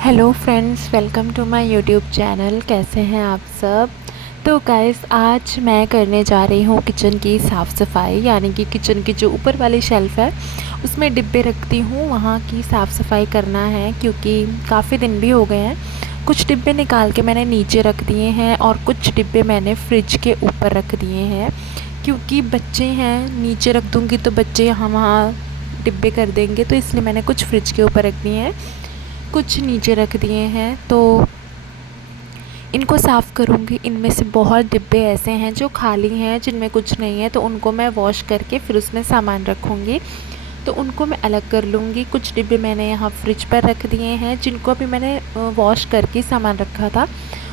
Hello friends, welcome to my YouTube channel. कैसे हैं आप सब। तो गाइस, आज मैं करने जा रही हूँ किचन की साफ़ सफाई, यानी कि किचन की जो ऊपर वाली शेल्फ़ है उसमें डिब्बे रखती हूँ, वहाँ की साफ़ सफाई करना है क्योंकि काफ़ी दिन भी हो गए हैं। कुछ डिब्बे निकाल के मैंने नीचे रख दिए हैं और कुछ डिब्बे मैंने फ्रिज के ऊपर रख दिए हैं, क्योंकि बच्चे हैं, नीचे रख दूँगी तो बच्चे यहाँ वहाँ डिब्बे कर देंगे, तो इसलिए मैंने कुछ फ्रिज के ऊपर रख दिए हैं, कुछ नीचे रख दिए हैं। तो इनको साफ़ करूँगी। इनमें से बहुत डिब्बे ऐसे हैं जो खाली हैं, जिनमें कुछ नहीं है, तो उनको मैं वॉश करके फिर उसमें सामान रखूँगी, तो उनको मैं अलग कर लूँगी। कुछ डिब्बे मैंने यहाँ फ्रिज पर रख दिए हैं, जिनको अभी मैंने वॉश करके सामान रखा था,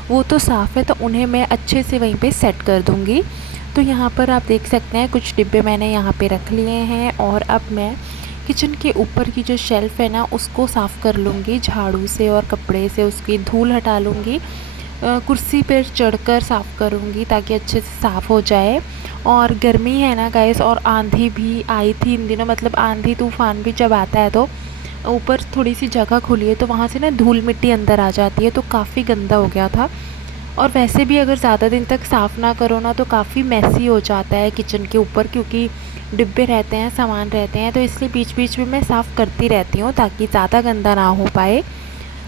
वो तो साफ़ है, तो उन्हें मैं अच्छे से वहीं पे सेट कर दूँगी। तो यहाँ पर आप देख सकते हैं कुछ डिब्बे मैंने यहाँ पे रख लिए हैं और अब मैं किचन के ऊपर की जो शेल्फ़ है ना, उसको साफ़ कर लूँगी झाड़ू से और कपड़े से, उसकी धूल हटा लूँगी। कुर्सी पर चढ़कर साफ़ करूँगी ताकि अच्छे से साफ़ हो जाए। और गर्मी है ना गाइस, और आंधी भी आई थी इन दिनों, मतलब आंधी तूफ़ान भी जब आता है तो ऊपर थोड़ी सी जगह खुली है, तो वहाँ से ना धूल मिट्टी अंदर आ जाती है, तो काफ़ी गंदा हो गया था। और वैसे भी अगर ज़्यादा दिन तक साफ़ ना करो ना, तो काफ़ी मैसी हो जाता है किचन के ऊपर, क्योंकि डिब्बे रहते हैं, सामान रहते हैं, तो इसलिए बीच बीच में मैं साफ़ करती रहती हूँ ताकि ज़्यादा गंदा ना हो पाए।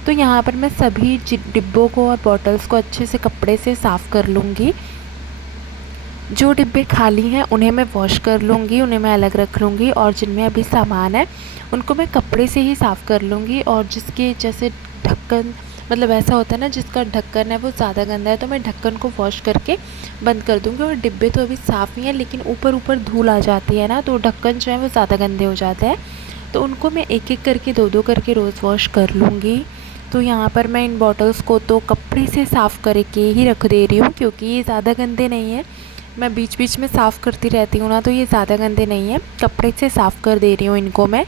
तो यहाँ पर मैं सभी डिब्बों को और बॉटल्स को अच्छे से कपड़े से साफ़ कर लूँगी। जो डिब्बे खाली हैं उन्हें मैं वॉश कर लूँगी, उन्हें मैं अलग रख लूँगी, और जिनमें अभी सामान है उनको मैं कपड़े से ही साफ़ कर लूँगी। और जिसके जैसे ढक्कन, मतलब ऐसा होता है ना जिसका ढक्कन है वो ज़्यादा गंदा है, तो मैं ढक्कन को वॉश करके बंद कर दूँगी। और डिब्बे तो अभी साफ़ ही हैं, लेकिन ऊपर ऊपर धूल आ जाती है ना, तो ढक्कन जो है वो ज़्यादा गंदे हो जाते हैं, तो उनको मैं एक एक करके दो दो करके रोज़ वॉश कर लूँगी। तो यहाँ पर मैं इन बॉटल्स को तो कपड़े से साफ़ करके ही रख दे रही हूँ, क्योंकि ये ज़्यादा गंदे नहीं हैं। मैं बीच बीच में साफ़ करती रहती हूँ ना, तो ये ज़्यादा गंदे नहीं हैं, कपड़े से साफ़ कर दे रही हूँ इनको मैं।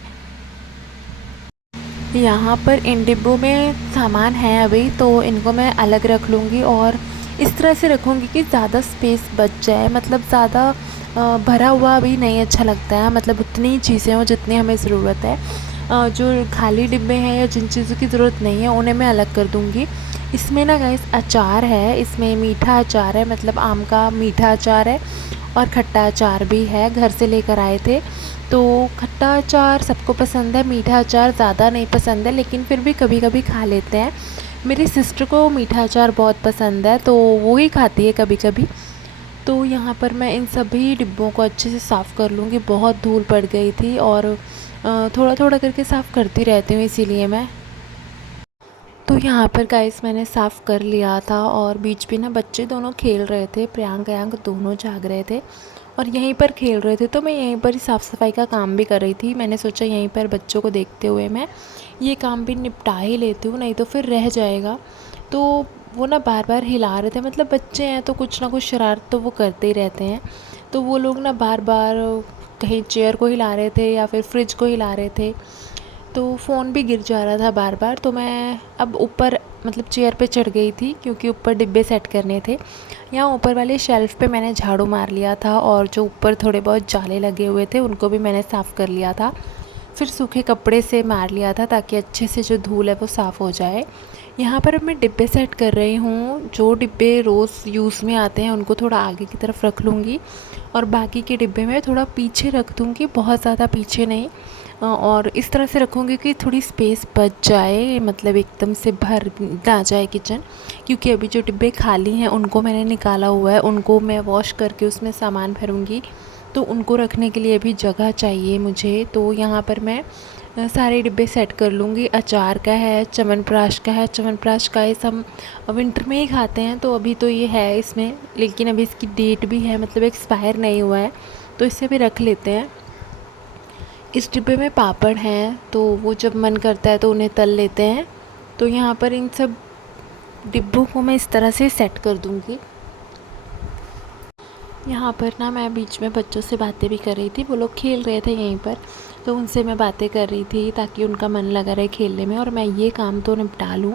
यहाँ पर इन डिब्बों में सामान है अभी, तो इनको मैं अलग रख लूँगी और इस तरह से रखूँगी कि ज़्यादा स्पेस बच जाए, मतलब ज़्यादा भरा हुआ भी नहीं अच्छा लगता है, मतलब उतनी चीज़ें हों जितनी हमें ज़रूरत है। जो खाली डिब्बे हैं या जिन चीज़ों की ज़रूरत नहीं है उन्हें मैं अलग कर दूँगी। इसमें ना गाइस अचार है, इसमें मीठा अचार है, मतलब आम का मीठा अचार है, और खट्टा अचार भी है, घर से लेकर आए थे। तो खट्टा अचार सबको पसंद है, मीठा अचार ज़्यादा नहीं पसंद है, लेकिन फिर भी कभी कभी खा लेते हैं। मेरी सिस्टर को मीठा अचार बहुत पसंद है, तो वो ही खाती है कभी कभी। तो यहाँ पर मैं इन सभी डिब्बों को अच्छे से साफ़ कर लूँगी। बहुत धूल पड़ गई थी और थोड़ा थोड़ा करके साफ़ करती रहती हूँ, इसीलिए मैं। तो यहाँ पर गाइस मैंने साफ़ कर लिया था, और बीच में ना बच्चे दोनों खेल रहे थे, प्रियांक अयांक दोनों जाग रहे थे और यहीं पर खेल रहे थे, तो मैं यहीं पर ही साफ़ सफाई का काम भी कर रही थी। मैंने सोचा यहीं पर बच्चों को देखते हुए मैं ये काम भी निपटा ही लेती हूँ, नहीं तो फिर रह जाएगा। तो वो ना बार बार हिला रहे थे, मतलब बच्चे हैं तो कुछ ना कुछ शरारत तो वो करते ही रहते हैं, तो वो लोग ना बार बार कहीं चेयर को हिला रहे थे या फिर फ्रिज को हिला रहे थे, तो फ़ोन भी गिर जा रहा था बार बार। तो मैं अब ऊपर, मतलब चेयर पे चढ़ गई थी, क्योंकि ऊपर डिब्बे सेट करने थे। यहाँ ऊपर वाले शेल्फ़ पे मैंने झाड़ू मार लिया था, और जो ऊपर थोड़े बहुत जाले लगे हुए थे उनको भी मैंने साफ़ कर लिया था। फिर सूखे कपड़े से मार लिया था ताकि अच्छे से जो धूल है वो साफ़ हो जाए। यहाँ पर अब मैं डिब्बे सेट कर रही हूँ। जो डिब्बे रोज़ यूज़ में आते हैं उनको थोड़ा आगे की तरफ रख लूँगी, और बाकी के डिब्बे में थोड़ा पीछे रख दूँगी, बहुत ज़्यादा पीछे नहीं। और इस तरह से रखूँगी कि थोड़ी स्पेस बच जाए, मतलब एकदम से भर ना जाए किचन, क्योंकि अभी जो डिब्बे खाली हैं उनको मैंने निकाला हुआ है, उनको मैं वॉश करके उसमें सामान भरूँगी, तो उनको रखने के लिए भी जगह चाहिए मुझे। तो यहाँ पर मैं सारे डिब्बे सेट कर लूँगी। अचार का है, च्यवनप्राश का है, च्यवनप्राश का इस हम विंटर में ही खाते हैं, तो अभी तो ये है इसमें, लेकिन अभी इसकी डेट भी है, मतलब एक्सपायर नहीं हुआ है, तो इसे भी रख लेते हैं। इस डिब्बे में पापड़ हैं, तो वो जब मन करता है तो उन्हें तल लेते हैं। तो यहाँ पर इन सब डिब्बों को मैं इस तरह से सेट कर दूँगी। यहाँ पर ना मैं बीच में बच्चों से बातें भी कर रही थी, वो लोग खेल रहे थे यहीं पर, तो उनसे मैं बातें कर रही थी ताकि उनका मन लगा रहे खेलने में, और मैं ये काम तो निपटा लूँ।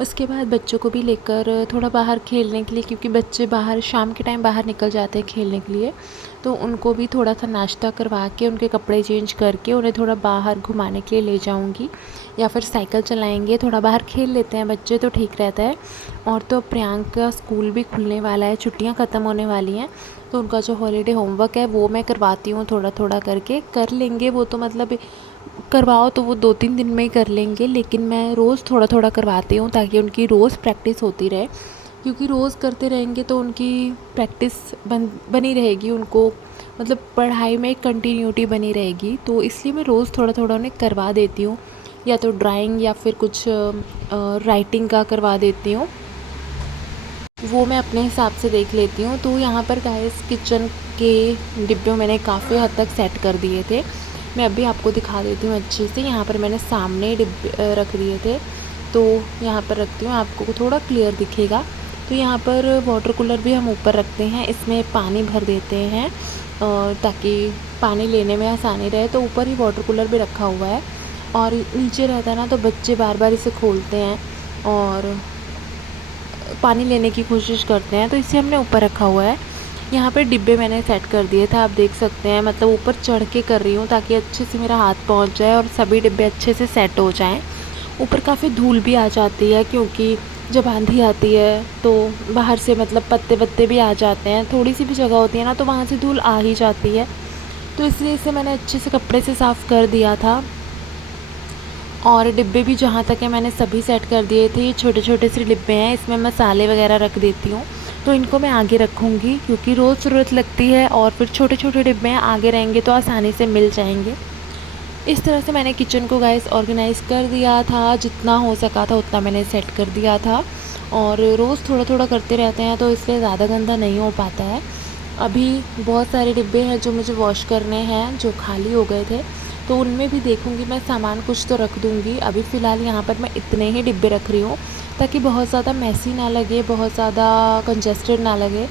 उसके बाद बच्चों को भी लेकर थोड़ा बाहर खेलने के लिए, क्योंकि बच्चे बाहर शाम के टाइम बाहर निकल जाते हैं खेलने के लिए, तो उनको भी थोड़ा सा नाश्ता करवा के उनके कपड़े चेंज करके उन्हें थोड़ा बाहर घुमाने के लिए ले जाऊंगी, या फिर साइकिल चलाएंगे, थोड़ा बाहर खेल लेते हैं बच्चे तो ठीक रहता है। और तो प्रियांक का स्कूल भी खुलने वाला है, छुट्टियाँ ख़त्म होने वाली हैं, तो उनका जो हॉलीडे होमवर्क है वो मैं करवाती हूँ, थोड़ा थोड़ा करके कर लेंगे वो तो, मतलब करवाओ तो वो 2-3 दिन में ही कर लेंगे, लेकिन मैं रोज़ थोड़ा थोड़ा करवाती हूँ ताकि उनकी रोज़ प्रैक्टिस होती रहे, क्योंकि रोज़ करते रहेंगे तो उनकी प्रैक्टिस बनी रहेगी, उनको मतलब पढ़ाई में एक कंटिन्यूटी बनी रहेगी। तो इसलिए मैं रोज़ थोड़ा थोड़ा उन्हें करवा देती हूँ, या तो ड्राइंग या फिर कुछ राइटिंग का करवा देती हूँ, वो मैं अपने हिसाब से देख लेती हूँ। तो यहाँ पर गाइस किचन के डिब्बे मैंने काफ़ी हद तक सेट कर दिए थे, मैं अभी आपको दिखा देती हूँ अच्छे से। यहाँ पर मैंने सामने डिब्बे रख दिए थे, तो यहाँ पर रखती हूँ, आपको थोड़ा क्लियर दिखेगा। तो यहाँ पर वाटर कूलर भी हम ऊपर रखते हैं, इसमें पानी भर देते हैं ताकि पानी लेने में आसानी रहे, तो ऊपर ही वाटर कूलर भी रखा हुआ है। और नीचे रहता है ना, तो बच्चे बार बार इसे खोलते हैं और पानी लेने की कोशिश करते हैं, तो इसे हमने ऊपर रखा हुआ है। यहाँ पर डिब्बे मैंने सेट कर दिए थे, आप देख सकते हैं, मतलब ऊपर चढ़ के कर रही हूँ ताकि अच्छे से मेरा हाथ पहुँच जाए और सभी डिब्बे अच्छे से सेट हो जाएँ। ऊपर काफ़ी धूल भी आ जाती है, क्योंकि जब आंधी आती है तो बाहर से मतलब पत्ते वत्ते भी आ जाते हैं, थोड़ी सी भी जगह होती है ना तो वहाँ से धूल आ ही जाती है, तो इसलिए इसे मैंने अच्छे से कपड़े से साफ़ कर दिया था। और डिब्बे भी जहाँ तक है मैंने सभी सेट कर दिए थे, ये छोटे छोटे से डिब्बे हैं, इसमें मसाले वगैरह रख देती हूँ, तो इनको मैं आगे रखूँगी क्योंकि रोज़ ज़रूरत लगती है, और फिर छोटे छोटे डिब्बे हैं आगे रहेंगे तो आसानी से मिल जाएंगे। इस तरह से मैंने किचन को गाइस ऑर्गेनाइज़ कर दिया था, जितना हो सका था उतना मैंने सेट कर दिया था, और रोज़ थोड़ा थोड़ा करते रहते हैं तो इसलिए ज़्यादा गंदा नहीं हो पाता है। अभी बहुत सारे डिब्बे हैं जो मुझे वॉश करने हैं, जो खाली हो गए थे, तो उनमें भी देखूंगी मैं, सामान कुछ तो रख दूंगी। अभी फ़िलहाल यहाँ पर मैं इतने ही डिब्बे रख रही हूँ ताकि बहुत ज़्यादा मैसी ना लगे, बहुत ज़्यादा कंजस्टेड ना लगे।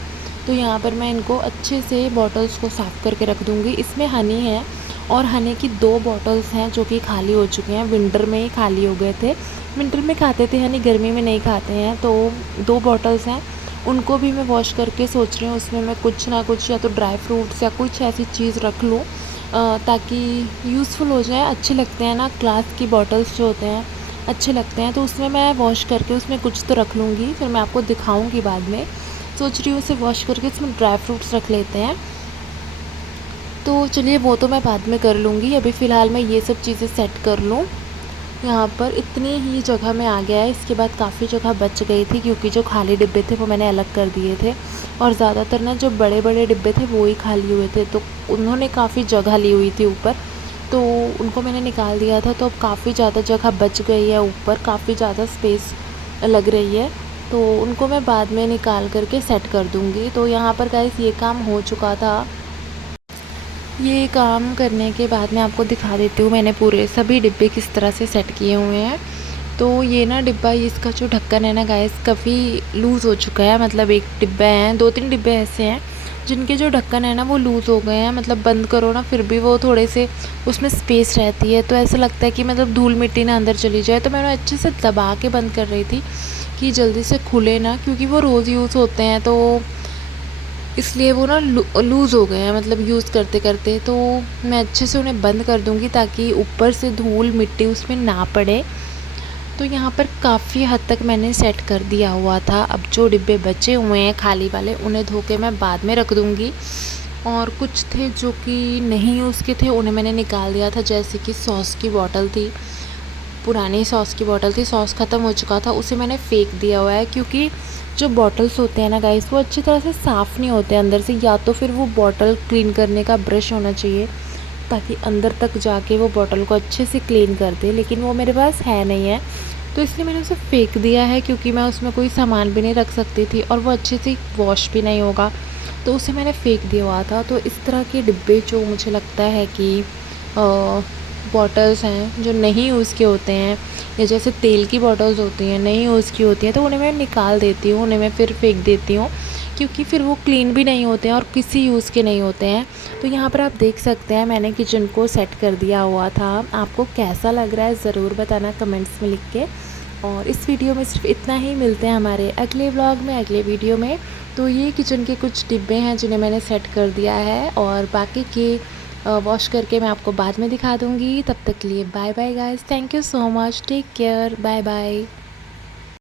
तो यहाँ पर मैं इनको अच्छे से बॉटल्स को साफ़ करके रख दूँगी। इसमें हनी है, और हनी की 2 बॉटल्स हैं जो कि खाली हो चुके हैं, विंटर में ही खाली हो गए थे। विंटर में खाते थे हनी, गर्मी में नहीं खाते हैं, तो 2 बॉटल्स हैं, उनको भी मैं वॉश करके सोच रही हूँ उसमें मैं कुछ ना कुछ या तो ड्राई फ्रूट्स या कुछ ऐसी चीज़ रख लूँ ताकि यूज़फुल हो जाए। अच्छे लगते हैं ना ग्लास की बॉटल्स जो होते हैं, अच्छे लगते हैं, तो उसमें मैं वॉश करके उसमें कुछ तो रख लूँगी, फिर मैं आपको दिखाऊँगी बाद में। सोच रही हूँ उसे वॉश करके इसमें ड्राई फ्रूट्स रख लेते हैं। तो चलिए वो तो मैं बाद में कर लूँगी, अभी फ़िलहाल मैं ये सब चीज़ें सेट कर लूँ। यहाँ पर इतनी ही जगह में आ गया है, इसके बाद काफ़ी जगह बच गई थी क्योंकि जो खाली डिब्बे थे वो मैंने अलग कर दिए थे, और ज़्यादातर ना जो बड़े बड़े डिब्बे थे वो ही खाली हुए थे, तो उन्होंने काफ़ी जगह ली हुई थी ऊपर, तो उनको मैंने निकाल दिया था। तो अब काफ़ी ज़्यादा जगह बच गई है, ऊपर काफ़ी ज़्यादा स्पेस लग रही है, तो उनको मैं बाद में निकाल करके सेट कर दूँगी। तो यहाँ पर गाइस ये काम हो चुका था। ये काम करने के बाद मैं आपको दिखा देती हूँ मैंने पूरे सभी डिब्बे किस तरह से सेट किए हुए हैं। तो ये ना डिब्बा, इसका जो ढक्कन है ना गाइस काफ़ी लूज़ हो चुका है, मतलब एक डिब्बा है, 2-3 डिब्बे ऐसे हैं जिनके जो ढक्कन है ना वो लूज़ हो गए हैं, मतलब बंद करो ना फिर भी वो थोड़े से उसमें स्पेस रहती है, तो ऐसा लगता है कि मतलब धूल मिट्टी ना अंदर चली जाए। तो मैं अच्छे से दबा के बंद कर रही थी कि जल्दी से खुले ना, क्योंकि वो रोज़ यूज़ होते हैं, तो इसलिए वो ना लूज़ हो गए हैं, मतलब यूज़ करते करते। तो मैं अच्छे से उन्हें बंद कर दूँगी ताकि ऊपर से धूल मिट्टी उसमें ना पड़े। तो यहाँ पर काफ़ी हद तक मैंने सेट कर दिया हुआ था। अब जो डिब्बे बचे हुए हैं खाली वाले उन्हें धो के मैं बाद में रख दूँगी, और कुछ थे जो कि नहीं यूज़ के थे उन्हें मैंने निकाल दिया था, जैसे कि सॉस की बॉटल थी, पुरानी सॉस की बॉटल थी, सॉस ख़त्म हो चुका था, उसे मैंने फेंक दिया हुआ है, क्योंकि जो बॉटल्स होते हैं ना गाइस वो अच्छी तरह से साफ़ नहीं होते अंदर से, या तो फिर वो बॉटल क्लीन करने का ब्रश होना चाहिए ताकि अंदर तक जाके वो बॉटल को अच्छे से क्लीन कर दे, लेकिन वो मेरे पास है नहीं है, तो इसलिए मैंने उसे फेंक दिया है, क्योंकि मैं उसमें कोई सामान भी नहीं रख सकती थी और वो अच्छे से वॉश भी नहीं होगा, तो उसे मैंने फेंक दिया हुआ था। तो इस तरह के डिब्बे जो मुझे लगता है कि बॉटल्स हैं जो नहीं यूज़ के होते हैं, या जैसे तेल की बॉटल्स होती हैं नहीं यूज़ की होती हैं, तो उन्हें मैं निकाल देती हूँ, उन्हें मैं फिर फेंक देती हूँ, क्योंकि फिर वो क्लीन भी नहीं होते हैं और किसी यूज़ के नहीं होते हैं। तो यहाँ पर आप देख सकते हैं मैंने किचन को सेट कर दिया हुआ था। आपको कैसा लग रहा है ज़रूर बताना कमेंट्स में लिख के। और इस वीडियो में सिर्फ इतना ही। मिलते हैं हमारे अगले व्लॉग में, अगले वीडियो में। तो ये किचन के कुछ डिब्बे हैं जिन्हें मैंने सेट कर दिया है, और बाकी के वॉश करके मैं आपको बाद में दिखा दूँगी। तब तक के लिए bye bye guys, thank you so much, take care, bye bye.